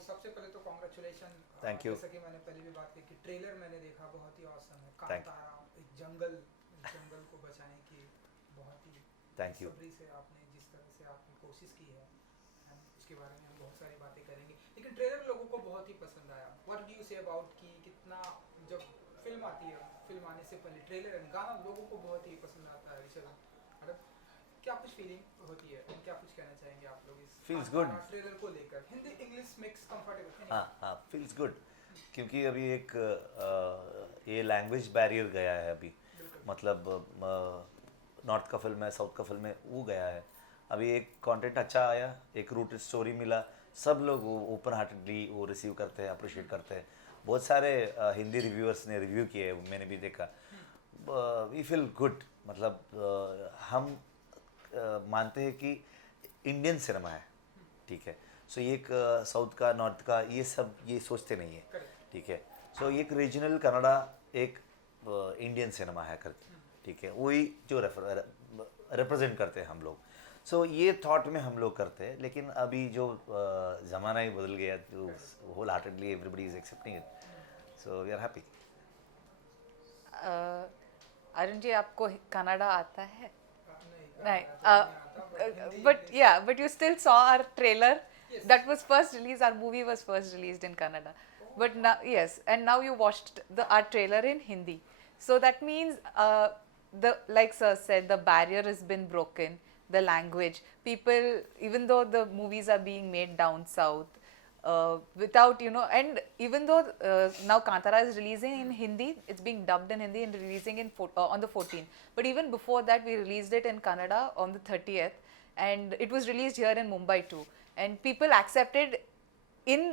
सबसे पहले तो कॉन्ग्रेचुलेशन। Thank you. जैसा कि मैंने पहले भी बात की कि ट्रेलर मैंने देखा, बहुत ही औसम है। थैंक कांतारा, एक जंगल को बचाने की बहुत ही थैंक यू। बेसब्री से आपने जिस तरह से आपने कोशिश की है, उसके बारे में हम बहुत सारी बातें करेंगे। लेकिन ट्रेलर लोगों को बहुत ही पसंद आया। What do you say about कि कितना, जब फिल्म आती है, फिल्म आने से पहले ट्रेलर एंड गाना लोगों को बहुत ही पसंद आता है। ऋषभ, मतलब क्या कुछ फीलिंग होती है और क्या कुछ कहना चाहेंगे आप लोग इस फील्स गुड। कांतारा ट्रेलर को लेकर? हिंदी इंग्लिश मिक्स कंफर्टेबल हाँ हाँ, फील्स गुड। क्योंकि अभी एक ये लैंग्वेज बैरियर गया है अभी। बिल्कुल। मतलब नॉर्थ का फिल्म है, साउथ का फिल्म है, वो गया है। अभी एक कंटेंट अच्छा आया, एक रूटेड स्टोरी मिला, सब लोग वो ओपन हार्टेडली वो रिसीव करते हैं, अप्रिशिएट करते हैं। बहुत सारे हिंदी रिव्यूअर्स ने रिव्यू किए, मैंने भी देखा। We feel good. मतलब हम मानते हैं कि इंडियन सिनेमा है, ठीक है। सो ये एक साउथ का, नॉर्थ का, ये सब ये सोचते नहीं है, करेक्ट। ठीक है। सो एक रीजनल कनाडा, एक इंडियन सिनेमा है कर, ठीक है। वही जो रिप्रेजेंट करते हैं हम लोग। सो ये थॉट में हम लोग करते हैं। लेकिन अभी जो ज़माना ही बदल गया, तो whole heartedly everybody is accepting it, so we are happy. Arun ji, आपको कनाडा आता है? नहीं, नहीं, कनाडा तो नहीं आता, but Hindi but English. yeah, but you still saw our trailer. Yes. That was first released. Our movie was first released in Canada. But now, yes, and now you watched our trailer in Hindi. So that means, like Sir said, the barrier has been broken. The language, people, even though the movies are being made down south, without, and even though now Kantara is releasing in Hindi, it's being dubbed in Hindi and releasing on the 14th. But even before that, we released it in Kannada on the 30th, and it was released here in Mumbai too. And people accepted in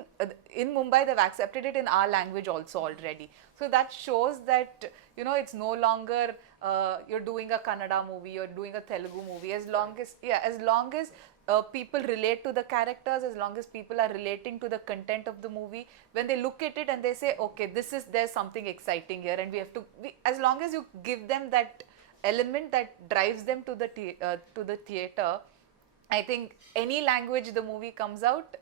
Mumbai, they've accepted it in our language also already. So that shows that it's no longer you're doing a Kannada movie, you're doing a Telugu movie. As long as people relate to the characters, as long as people are relating to the content of the movie, when they look at it and they say, okay, there's something exciting here, and as long as you give them that element that drives them to the theater, I think any language the movie comes out,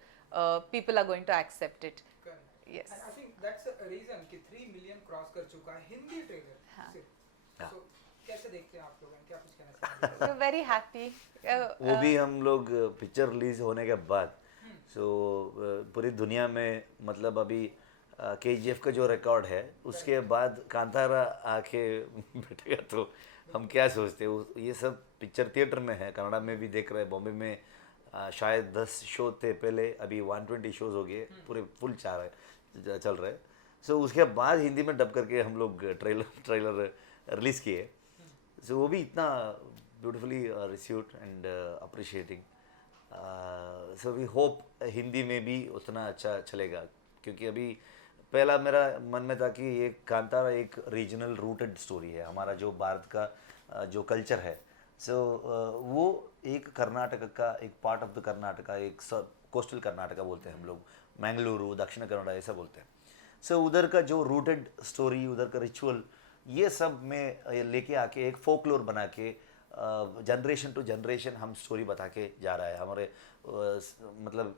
people are going to accept it. Correct. Yes. And I think that's a reason कि 3 million cross कर चुका है Hindi trailer हाँ. सिर्फ। सो कैसे देखते हैं आप लोग, क्या कुछ कहना चाहेंगे? We're very happy. वो भी हम लोग पिक्चर रिलीज होने के बाद, सो पूरी दुनिया में, मतलब अभी KGF का जो रिकॉर्ड है, उसके बाद कांतारा आके बैठेगा तो हम क्या सोचते हैं। ये सब पिक्चर थिएटर में है, कनाडा में भी देख रहे हैं, बॉम्बे में शायद 10 शो थे पहले, अभी 120 शोज हो गए, पूरे फुल चल रहे। सो उसके बाद हिंदी में डब करके हम लोग ट्रेलर रिलीज़ किए। सो वो भी इतना beautifully received and appreciating. So we hope Hindi में भी उतना अच्छा चलेगा, क्योंकि अभी पहला मेरा मन में था कि ये कांतारा एक रीजनल रूटेड स्टोरी है, हमारा जो भारत का जो कल्चर है। सो वो एक कर्नाटक का एक पार्ट ऑफ द कर्नाटका, एक कोस्टल कर्नाटका बोलते हैं हम लोग, मैंगलुरु, दक्षिण कन्नड़ा ऐसा बोलते हैं। सो उधर का जो रूटेड स्टोरी, उधर का रिचुअल, ये सब में लेके आके एक फोकलोर बना के जनरेशन टू जनरेशन हम स्टोरी बता के जा रहा है। हमारे मतलब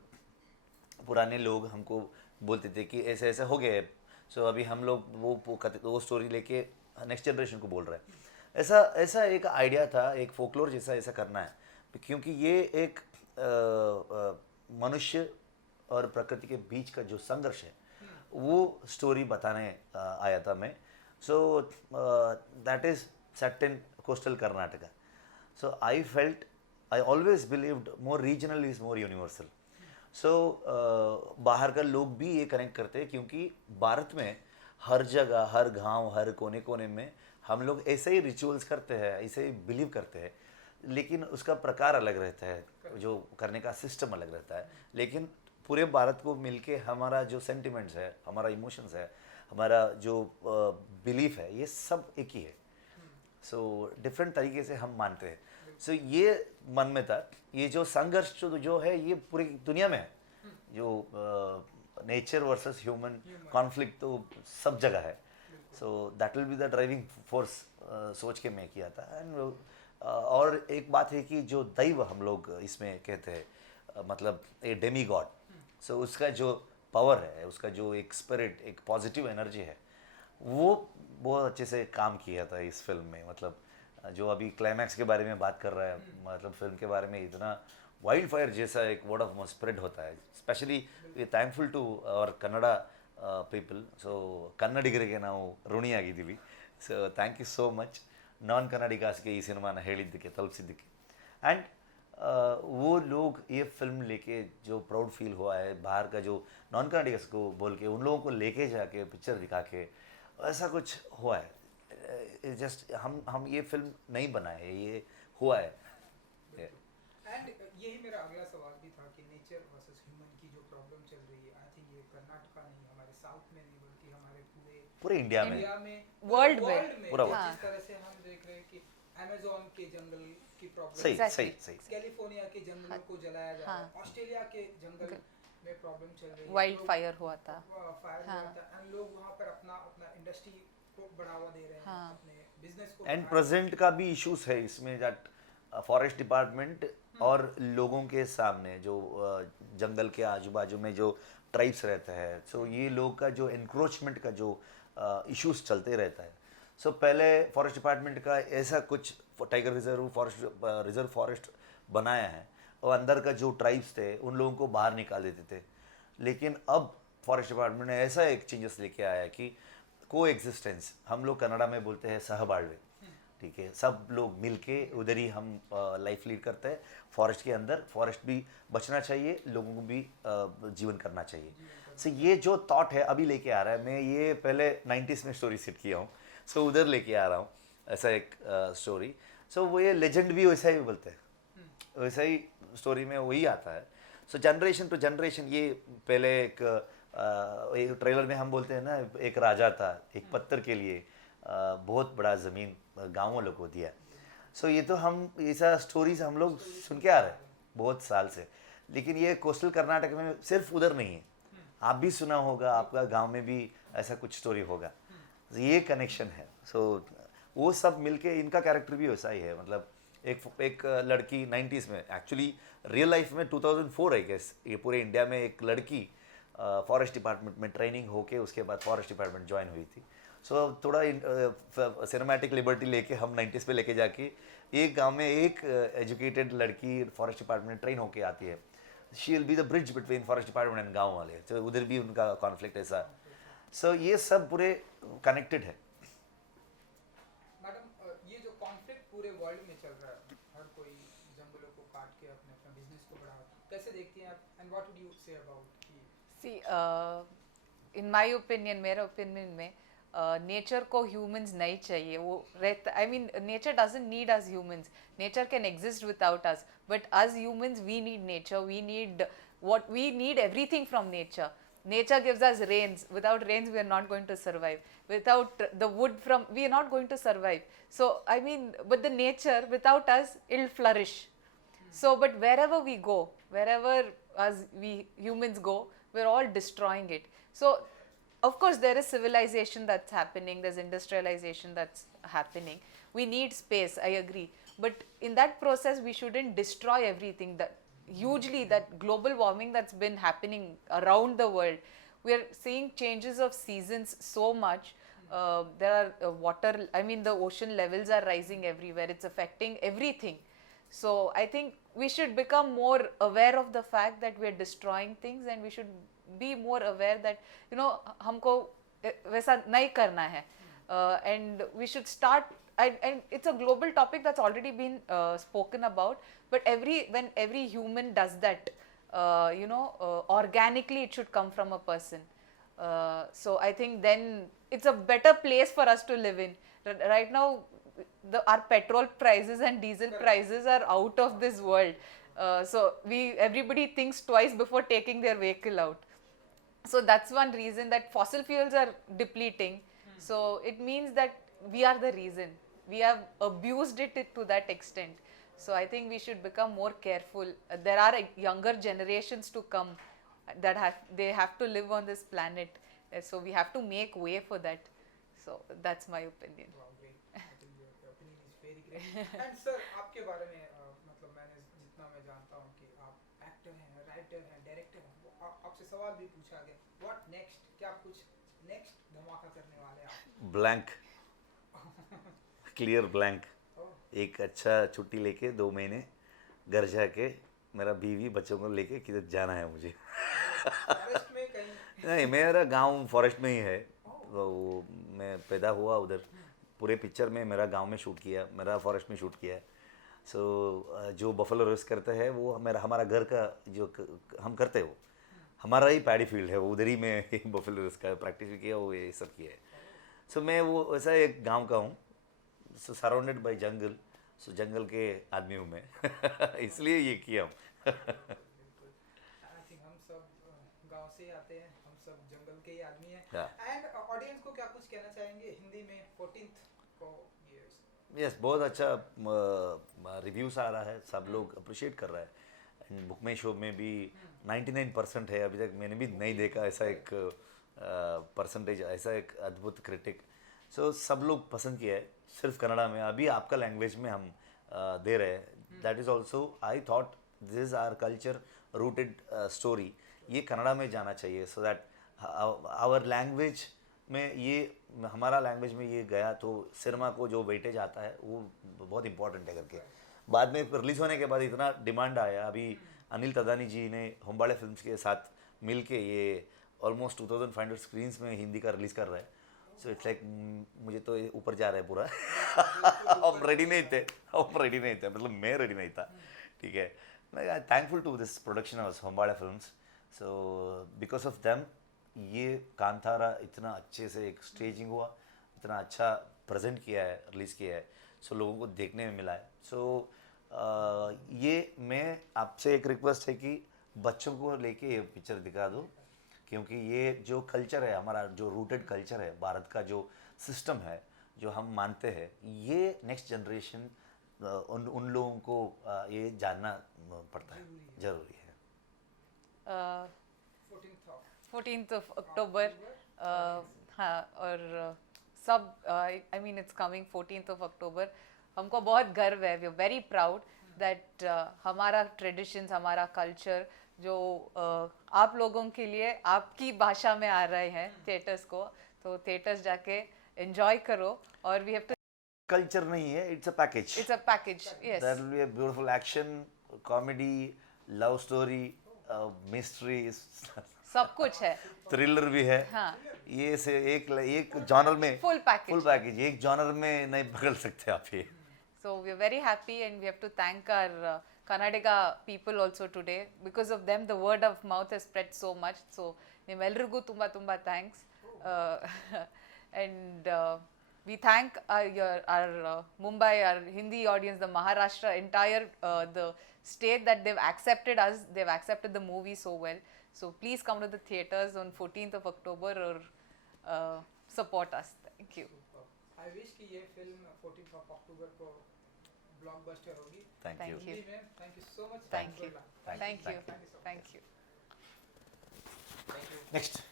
पुराने लोग हमको बोलते थे कि ऐसे ऐसे हो गए। सो अभी हम लोग वो स्टोरी लेके नेक्स्ट जनरेशन को बोल रहे हैं। ऐसा ऐसा एक आइडिया था, एक फोकलोर जैसा ऐसा करना है, क्योंकि ये एक मनुष्य और प्रकृति के बीच का जो संघर्ष है, वो स्टोरी बताने आया था मैं। So that is set in coastal Karnataka. So I always believed more regional is more universal. So बाहर का लोग भी ये कनेक्ट करते हैं, क्योंकि भारत में हर जगह, हर गांव, हर कोने कोने में हम लोग ऐसे ही रिचुअल्स करते हैं, ऐसे ही बिलीव करते हैं, लेकिन उसका प्रकार अलग रहता है, जो करने का सिस्टम अलग रहता है। लेकिन पूरे भारत को मिलके हमारा जो सेंटिमेंट्स है, हमारा इमोशंस है, हमारा जो बिलीफ है, ये सब एक ही है। सो डिफरेंट तरीके से हम मानते हैं। सो ये मन में था, ये जो संघर्ष जो है, ये पूरी दुनिया में है। जो नेचर वर्सेस ह्यूमन कॉन्फ्लिक्ट तो सब जगह है। So that will be the driving force सोच के मैं किया था। एंड और एक बात है कि जो दैव हम लोग इसमें कहते हैं, मतलब ए डेमी गॉड। सो उसका जो पावर है, उसका जो एक स्पिरिट, एक पॉजिटिव एनर्जी है, वो बहुत अच्छे से काम किया था इस फिल्म में। मतलब जो अभी क्लाइमैक्स के बारे में बात कर रहा है, मतलब फिल्म के बारे में इतना वाइल्ड फायर जैसा एक वर्ड ऑफ माउथ स्प्रेड होता है। Specially we thankful to our Kannada people. So ಕನ್ನಡಿಗರಿಗೆ ನಾವು ಋಣಿಯಾಗಿದ್ದೀವಿ. So thank you so much non ಕನ್ನಡಿಗಾಸ್ಗೆ ಈ ಸಿನಿಮಾನ ಹೇಳಿದ್ದಕ್ಕೆ, ತಲುಪಿಸಿದ್ದಕ್ಕೆ. एंड वो लोग ये फिल्म लेके जो प्राउड फील हुआ है बाहर का, जो नॉन कनाडिगस को बोल के उन लोगों को लेके जाके पिक्चर दिखा के, ऐसा कुछ हुआ है. जस्ट हम ये फिल्म नहीं बनाए, ये हुआ है. एंड यही मेरा अगला सवाल भी था कि नेचर वर्सेस ह्यूमन की जो प्रॉब्लम चल रही है, आई थिंक ये कर्नाटका नहीं, हमारे साउथ में नहीं, बल्कि हमारे पूरे इंडिया में, वर्ल्ड में पूरा जिस हाँ. तरह से हम देख रहे हैं कि अमेज़न के जंगल की प्रॉब्लम, सही Exactly. सही सही. कैलिफोर्निया के जंगलों को जलाया जा रहा है, ऑस्ट्रेलिया के जंगल में प्रॉब्लम चल रही है, वाइल्ड फायर हुआ था. फायर हाँ. हुआ था, एंड लोग वहाँ पर अपना अपना इंडस्ट्री को बढ़ावा दे रहे हैं, हाँ. अपने बिजनेस को एंड बढ़ा- प्रेजेंट का भी इश्यूज है इसमें, दैट फॉरेस्ट डिपार्टमेंट और लोगों के सामने जो जंगल के आजू बाजू में जो ट्राइब्स रहते हैं, सो ये लोग का जो इंक्रोचमेंट का जो इश्यूज चलते रहता है. सो पहले फॉरेस्ट डिपार्टमेंट का ऐसा कुछ टाइगर रिजर्व फॉरेस्ट बनाया है, और अंदर का जो ट्राइब्स थे उन लोगों को बाहर निकाल देते थे. लेकिन अब फॉरेस्ट डिपार्टमेंट ने ऐसा एक चेंजेस लेके आया है कि को एग्जिस्टेंस, हम लोग कन्नड़ा में बोलते हैं सहबाಳ್ವೆ, ठीक है, सब लोग मिलके उधर ही हम लाइफ लीड करते हैं फॉरेस्ट के अंदर. फॉरेस्ट भी बचना चाहिए, लोगों को भी जीवन करना चाहिए. सो ये जो थॉट है अभी लेके आ रहा है, मैं ये पहले 90s में स्टोरी सेट किया हूँ, सो उधर लेके आ रहा हूँ ऐसा एक स्टोरी. सो वो ये लेजेंड भी वैसा ही बोलते हैं, वैसा ही स्टोरी में वही आता है. सो जनरेशन टू जनरेशन, ये पहले एक ट्रेलर में हम बोलते हैं ना, एक राजा था, एक पत्थर के लिए बहुत बड़ा ज़मीन गाँव वालों को दिया. सो ये तो हम ऐसा स्टोरीज हम लोग सुन के आ रहे हैं बहुत साल से. लेकिन ये कोस्टल कर्नाटक में सिर्फ उधर नहीं है, आप भी सुना होगा, आपका गांव में भी ऐसा कुछ स्टोरी होगा. ये कनेक्शन है. सो वो सब मिलके इनका कैरेक्टर भी वैसा ही है. मतलब एक लड़की 90s में, एक्चुअली रियल लाइफ में 2004 आई गेस, ये पूरे इंडिया में एक लड़की फॉरेस्ट डिपार्टमेंट में ट्रेनिंग होके उसके बाद फॉरेस्ट डिपार्टमेंट ज्वाइन हुई थी. सो थोड़ा सिनेमैटिक लिबर्टी लेके हम 90s पे लेके जाके एक गांव में एक एजुकेटेड लड़की फॉरेस्ट डिपार्टमेंट में ट्रेन होके आती है. She will be the bridge between forest department and गांव वाले. तो उधर भी उनका कॉन्फ्लिक्ट ऐसा. सो ये सब पूरे कनेक्टेड है. मैडम, ये जो कॉन्फ्लिक्ट पूरे वर्ल्ड में चल रहा है, हर कोई जंगलों को काट के अपने अपना बिजनेस को बढ़ा, कैसे देखती हैं आप, and what would you say about कि See, in my opinion, मेरा ओपिनियन में नेचर को ह्यूमंस नहीं चाहिए. वो रहता, I mean nature doesn't need us humans. Nature can exist without us, but us humans we need nature. We need everything from nature. Nature gives us rains. Without rains we are not going to survive. Without the wood from, we are not going to survive. So I mean, but the nature without us, it'll flourish. So but wherever we go, wherever we humans go, we're all destroying it. So of course there is civilization that's happening, there's industrialization that's happening. We need space, I agree, but in that process we shouldn't destroy everything. That hugely, that global warming that's been happening around the world, we are seeing changes of seasons so much. There are the ocean levels are rising everywhere. It's affecting everything. So I think we should become more aware of the fact that we are destroying things, and we should be more aware that, you know, हमको वैसा नहीं करना है. And we should start, and it's a global topic that's already been spoken about, but when every human does that, organically it should come from a person. So I think then it's a better place for us to live in. Right now our petrol prices and diesel prices are out of this world. So everybody thinks twice before taking their vehicle out. So that's one reason that fossil fuels are depleting. So it means that we are the reason. We have abused it to that extent. So I think we should become more careful. There are younger generations to come that they have to live on this planet. So we have to make way for that. So that's my opinion. Wow, great. I think your opinion is very great. And sir, आपके बारे में मतलब मैंने जितना मैं जानता हूँ कि आप एक्टर हैं, राइटर हैं, डायरेक्टर हैं, आपसे सवाल भी पूछा गया, व्हाट नेक्स्ट, क्या कुछ नेक्स्ट धमाका करने वाले हैं आप? Blank, clear blank. ओह, एक अच्छा छुट्टी लेके 2 महीने घर जाके मेरा बीवी बच्चों को लेके किधर जाना है मुझे। फॉरेस्ट में कहीं? नहीं, मेरा गांव फॉरेस्ट में ही है, तो वो मैं पैदा हुआ उधर। पूरे पिक्चर में मेरा गांव में शूट किया, मेरा फॉरेस्ट में शूट किया है। सो जो बफेलो रेस करते हैं वो मेरा हमारा घर का जो हम करते हैं वो हमारा ही पैडी फील्ड है, वो उधर ही मैं बफेलो रेस का प्रैक्टिस भी किया, वो ये सब किया है। सो मैं वो ऐसा एक गांव का हूँ, सो सराउंडेड बाय जंगल, सो जंगल के आदमी हूँ मैं। इसलिए ये किया हूँ। बिल्कुल, आई थिंक हम सब गांव से ही आते हैं, हम सब जंगल के ही आदमी हैं। Yeah. एंड ऑडियंस को क्या कुछ कहना चाहेंगे हिंदी में 14th को? यस, बहुत अच्छा रिव्यूज़ आ रहा है, सब लोग अप्रिशिएट कर रहा है। एंड बुक में शो में भी 99% है, अभी तक मैंने भी नहीं देखा ऐसा एक परसेंटेज, ऐसा एक अद्भुत क्रिटिक। सो सब लोग पसंद किया है, सिर्फ कन्नड़ा में। अभी आपका लैंग्वेज में हम दे रहे हैं, that is also I thought this is our culture rooted story, ये कन्नड़ा में जाना चाहिए, सो दैट आवर लैंग्वेज में ये हमारा लैंग्वेज में ये गया तो सिनेमा को जो वेटेज आता है वो बहुत इंपॉर्टेंट है करके। बाद में रिलीज़ होने के बाद इतना डिमांड आया, अभी अनिल तदानी जी ने होम्बाड़े फिल्म्स के साथ मिल के ये ऑलमोस्ट 2500 स्क्रीन्स में हिंदी का रिलीज़ कर रहा है। सो इट्स लाइक मुझे तो ये ऊपर जा रहा है पूरा। हम रेडी नहीं थे, मतलब मैं रेडी नहीं था, ठीक है। मैं thankful to this production house Hombale films, so because of them ये कांतारा इतना अच्छे से एक स्टेजिंग हुआ, इतना अच्छा प्रेजेंट किया है, रिलीज़ किया है, सो लोगों को देखने में मिला है। सो ये मैं आपसे एक रिक्वेस्ट है कि बच्चों को लेके ये पिक्चर दिखा दो, क्योंकि ये जो कल्चर है हमारा, जो रूटेड कल्चर है भारत का, जो सिस्टम है, जो हम मानते हैं, ये नेक्स्ट जनरेशन उन लोगों को ये जानना पड़ता है, ज़रूरी है। 14th 14th of October. हाँ, और सब I mean it's coming 14th of October. हमको बहुत गर्व है, we are very proud that हमारा ट्रेडिशंस, हमारा कल्चर जो आप लोगों के लिए आपकी भाषा में आ रहे हैं थिएटर्स को, तो थिएटर्स जाके एंजॉय करो। और वी हैव टू, कल्चर नहीं है, it's a package, it's a package, yes, that will be a beautiful action, comedy, love story, mystery, सब कुछ है, थ्रिलर भी है। हाँ, ये से एक जॉनर में फुल पैकेज, एक जॉनर में नहीं पकड़ सकते आप ये। So we are very happy, and we have to thank our Karnataka people also today. Because of them, the word of mouth has spread so much. So nimelrigu tumba tumba thanks, and we thank our Mumbai, our Hindi audience, the Maharashtra, entire the state, that they've accepted us, they've accepted the movie so well. So please come to the theaters on 14th of October or support us. Thank you. I wish कि ये film 14th of October को blockbuster होगी। Thank you. Thank you. Hindi में thank you so much. Thank you. Thank you. Thank you. Thank you so much. Thank you. Thank you. Next